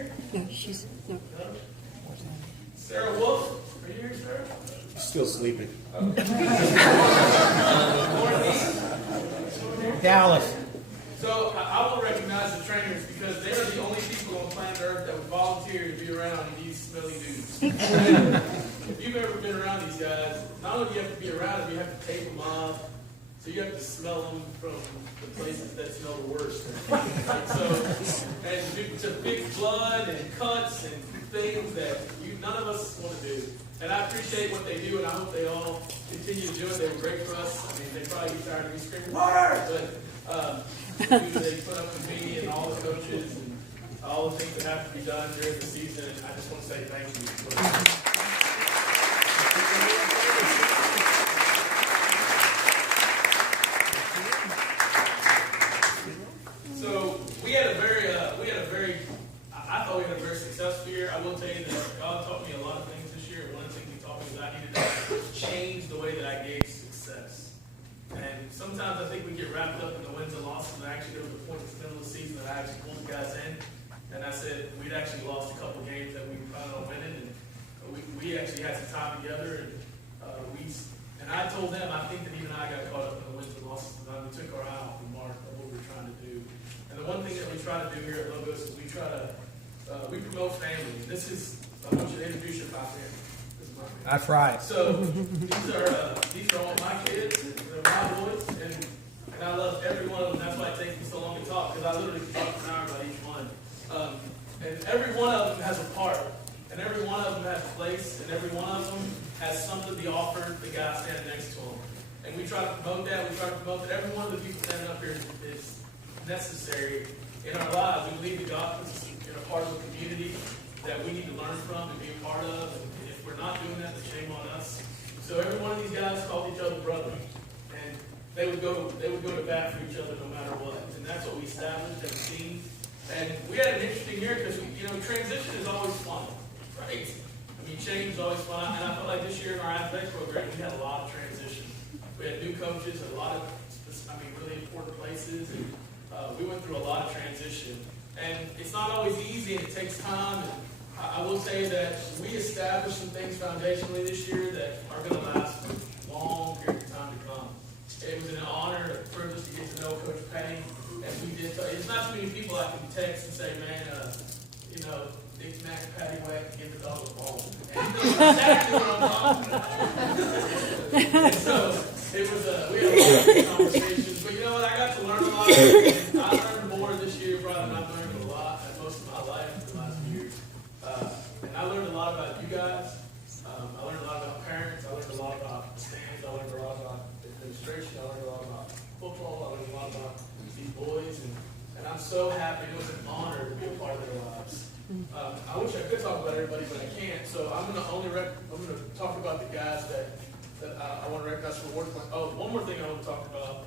here? No, she's no. Sarah Wolf, are you here, Sarah? Still sleeping. Dallas. So I will recognize the trainers because they are the only people on planet Earth that would volunteer to be around these smelly dudes. If you've ever been around these guys, not only do you have to be around them, you have to tape them off. So you have to smell them from the places that smell the worst. And to big blood and cuts and things that none of us want to do. And I appreciate what they do, and I hope they all continue to do it. They were great for us. I mean, they probably get tired of me screaming, water! But they put up with me and all the coaches and all the things that have to be done during the season. And I just want to say thank you. So we had a very, I thought we had a very successful year. I will tell you that God taught me a lot of things this year. One of the things He taught me is I needed to change the way that I gauge success. And sometimes I think we get wrapped up in the wins and losses. And actually, there was a point in the middle of the season that I actually pulled the guys in, and I said we'd actually lost a couple games that we planned on winning, and we actually had some time together, and I told them I think that even I got caught up in the wins and losses, and we took our eye off the mark of what we were trying to do. And the one thing that we try to do here at Logos is we promote family. This is, I want you to introduce your family. This is my family. That's right. So these are all my kids. They're my boys, and I love every one of them. That's why it takes me so long to talk, because I literally can talk for an hour about each one. And every one of them has a part, and every one of them has a place, and every one of them has something to offer the guy standing next to them. And we try to promote that. We try to promote that every one of the people standing up here is necessary in our lives. We believe that God puts us in a part of the community that we need to learn from and be a part of. And if we're not doing that, then shame on us. So every one of these guys called each other brother, and they would go to bat for each other no matter what. And that's what we established as a team. And we had an interesting year because transition is always fun, right? I mean, change is always fun. And I felt like this year in our athletics program, we had a lot of transition. We had new coaches, a lot of, really important places, and we went through a lot of transition. And it's not always easy, and it takes time. And I will say that we established some things foundationally this year that are going to last for a long period of time to come. It was an honor, a privilege to get to know Coach Penny, and we did. It's not too many people I can text and say, man, Big Mac, Patty Whack, give the dog a ball. And he knows exactly what I'm talking about. And so we had a lot of conversations, but you know what? I got to learn a lot. I learned more this year probably than I've learned a lot in most of my life in the last few years. And I learned a lot about you guys. I learned a lot about parents. I learned a lot about the stands. I learned a lot about administration. I learned a lot about football. I learned a lot about these boys. And I'm so happy. It was an honor to be a part of their lives. I wish I could talk about everybody, but I can't. So I'm going to talk about the guys that I want to recognize for work. Oh, one more thing I want to talk about.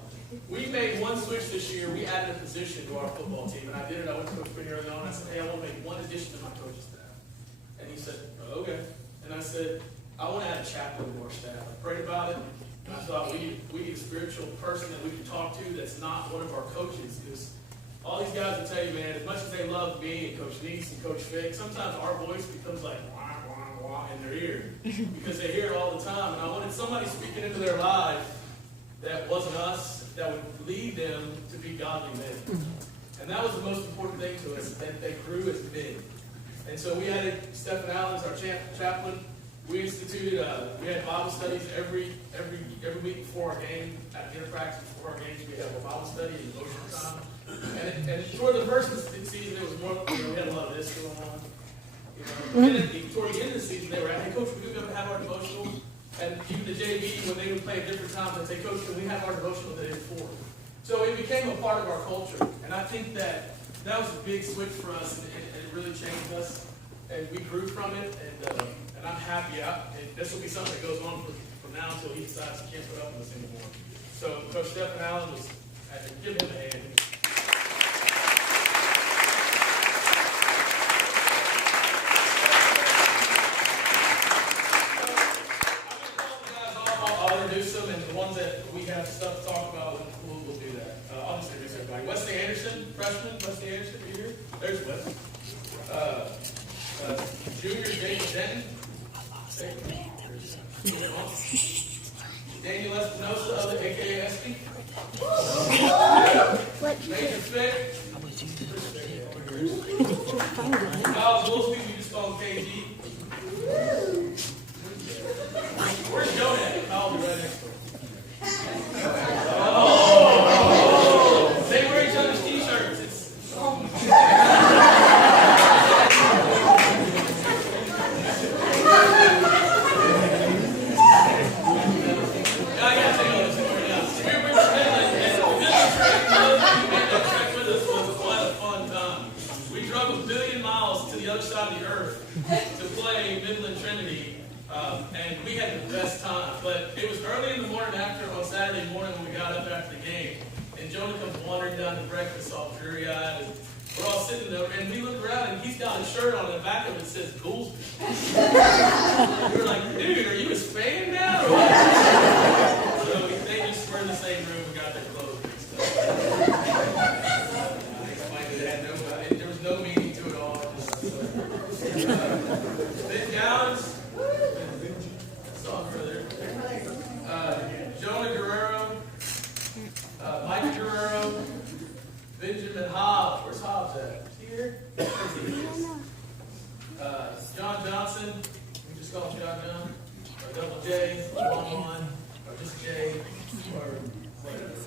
We made one switch this year. We added a position to our football team, and I did it. I went to Coach Penny early on. I said, hey, I want to make one addition to my coaching staff. And he said, oh, okay. And I said, I want to add a chaplain to our staff. I prayed about it, and I thought we need a spiritual person that we can talk to that's not one of our coaches, because all these guys will tell you, man, as much as they love me and Coach Neese and Coach Fick, sometimes our voice becomes like wah, wah, wah in their ear because they hear it all the time. And I wanted somebody speaking into their life that wasn't us, that would lead them to be godly men. And that was the most important thing to us, that they grew as men. And so we added Stephen Allen as our chaplain. We instituted, we had Bible studies every week before our game, at dinner practice before our games. We had a Bible study and devotional time. And toward the first season, it was more, we had a lot of this going on. And then toward the end of the season, they were like, hey, Coach, we could have our devotional. And even the JV, when they would play at different times, they'd say, Coach, can we have our devotional the day before? So it became a part of our culture. And I think that was a big switch for us, and it really changed us. And we grew from it, and I'm happy. This will be something that goes on from now until he decides he can't put up with us anymore. So Coach Stephen Allen give him a hand. I'll introduce them, and the ones that we have stuff to talk about, we'll do that. I'll just introduce everybody. Wesley Anderson, freshman. Wesley Anderson, are you here? There's Wesley. Junior Jacob Denton. Daniel Espinosa, other aka Espy. Major Fick. Miles Wolfie, we just call him KG. Where's Joe at? I'll be right next to him. Oh! They wear each other's t-shirts. Side of the earth to play Midland Trinity, and we had the best time. But it was early in the morning on Saturday morning when we got up after the game, and Jonah comes wandering down to breakfast all dreary-eyed, and we're all sitting there, and we look around, and he's got a shirt on, and the back of it says Goolsby. We were like, dude, are you his fan now? Or what? So they just were in the same room and got their clothes and stuff. I explained that there was no meaning to it all. Ben Gallons, saw him further. Jonah Guerrero, Mike Guerrero, Benjamin Hobbs. Where's Hobbs at? Is he here? John Johnson, we just call him John John, or Double J, or One, or just J, or whatever.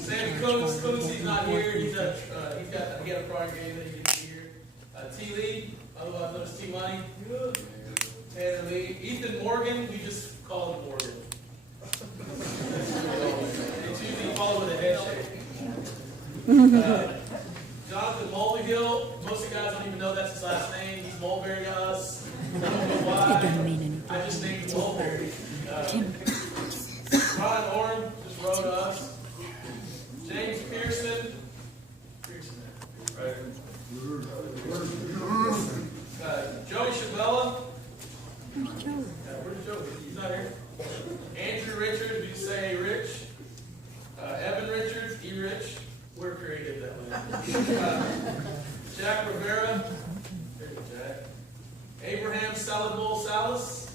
Sammy Cooks, he's not here. He had a prior game that he didn't hear. T. Lee, otherwise known as T. Money. Tanner Lee. Ethan Morgan, we just call him Morgan. It's usually followed with a handshake. Jonathan Mulvihill, most of the guys don't even know that's his last name. He's Mulberry to us. I don't know why. I just named him Mulberry. Ryan Oren just wrote to us. James Pearson. Right. Joey Chabella. Where's Joey? He's not here. Andrew Richards, we just say Rich. Evan Richards, E-Rich. We're creative that way. Jack Rivera. There you go, Jack. Abraham Salad Bowl Salas.